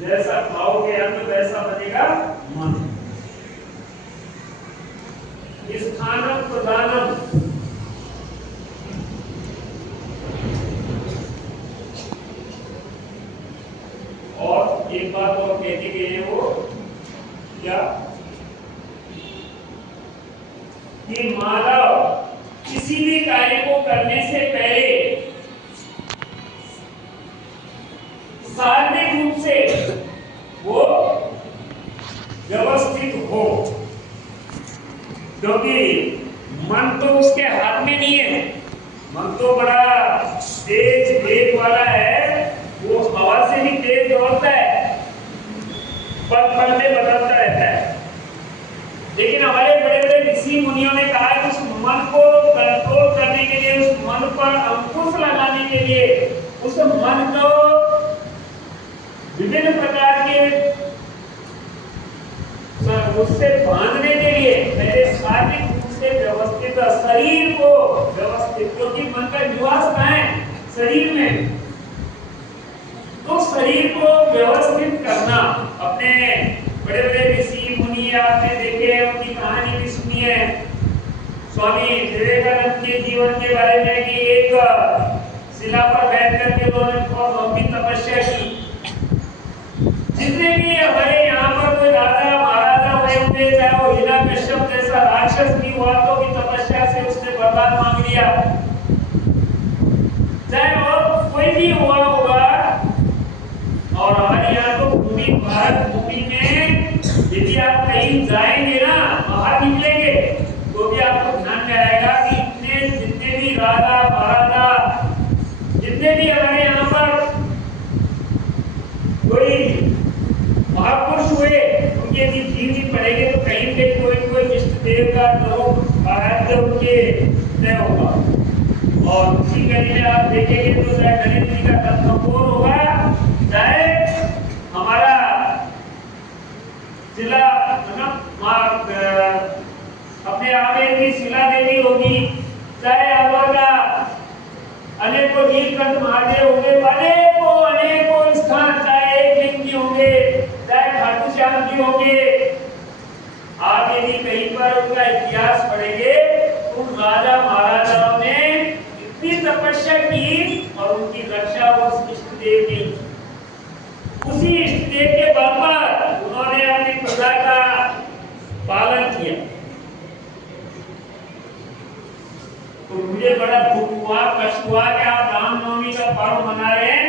जैसा खाओगे अन्न वैसा बनेगा मन। स्थानम प्रदानम, और एक बात और कहती गई है वो क्या कि मानव किसी भी कार्य को करने से पहले शारीरिक रूप से वो व्यवस्थित हो, क्योंकि मन तो उसके हाथ में नहीं है। मन तो बड़ा तेज वेग वाला है, वो हवा से भी तेज दौड़ता है, पल पल में बदलता रहता है। लेकिन हमारे बड़े बड़े ऋषि मुनियों ने कहा कि उस मन को कंट्रोल करने के लिए, उस मन पर अंकुश लगाने के लिए, उस मन को विभिन्न प्रकार के उससे बांधने के लिए पहले शारीरिक रूप से व्यवस्थित शरीर को व्यवस्थित, क्योंकि मन का निवास कहाँ है? शरीर में। तो शरीर को व्यवस्थित करना, अपने बड़े बड़े ऋषि मुनि आपने देखे, उनकी कहानी भी सुनी है। स्वामी विवेकानंद के जीवन के बारे में कि एक शिला पर बैठ करके उन्होंने बहुत लंबी तपस्या की। जितने भी हमारे यहाँ पर कोई राजा महाराजा हुए होंगे, चाहे वो हिरण्यकश्यप जैसा राक्षस भी हुआ तो भी तपस्या से उसने वरदान मांग लिया, चाहे और कोई भी हुआ होगा। और हमारे यहाँ तो भूमि, भारत भूमि में यदि आप कहीं जाएंगे ना, बाहर निकलेंगे तो भी आपको ध्यान में आएगा कि इतने जितने भी राजा महाराजा, जितने भी हमारे यहाँ पर कोई महापुरुष हुए, उनके यदि जीवन पढ़ेंगे तो कहीं पे कोई इष्ट देव का जरूर आराध्य उनके तय होगा। और उसी कड़ी में आप देखेंगे तो चाहे गणेश जी का तत्वपूर्ण होगा, चाहे हमारा जिला अपने आमेर की शिला देवी होगी, चाहे हमारा अनेकों नीलकंठ महादेव होंगे, अनेकों स्थान, चाहे एक लिंग जी होंगे, चाहे खाटू श्याम जी होंगे। आप यदि कहीं पर उनका इतिहास पढ़ेंगे, उन राजा महाराजाओं ने इतनी तपस्या की और उनकी रक्षा उस इष्ट देव की, उसी इष्ट देव के बल पर उन्होंने अपनी प्रजा का पालन किया। तो मुझे बड़ा दुख हुआ, कष्ट हुआ कि आप रामनवमी का पर्व मना रहे हैं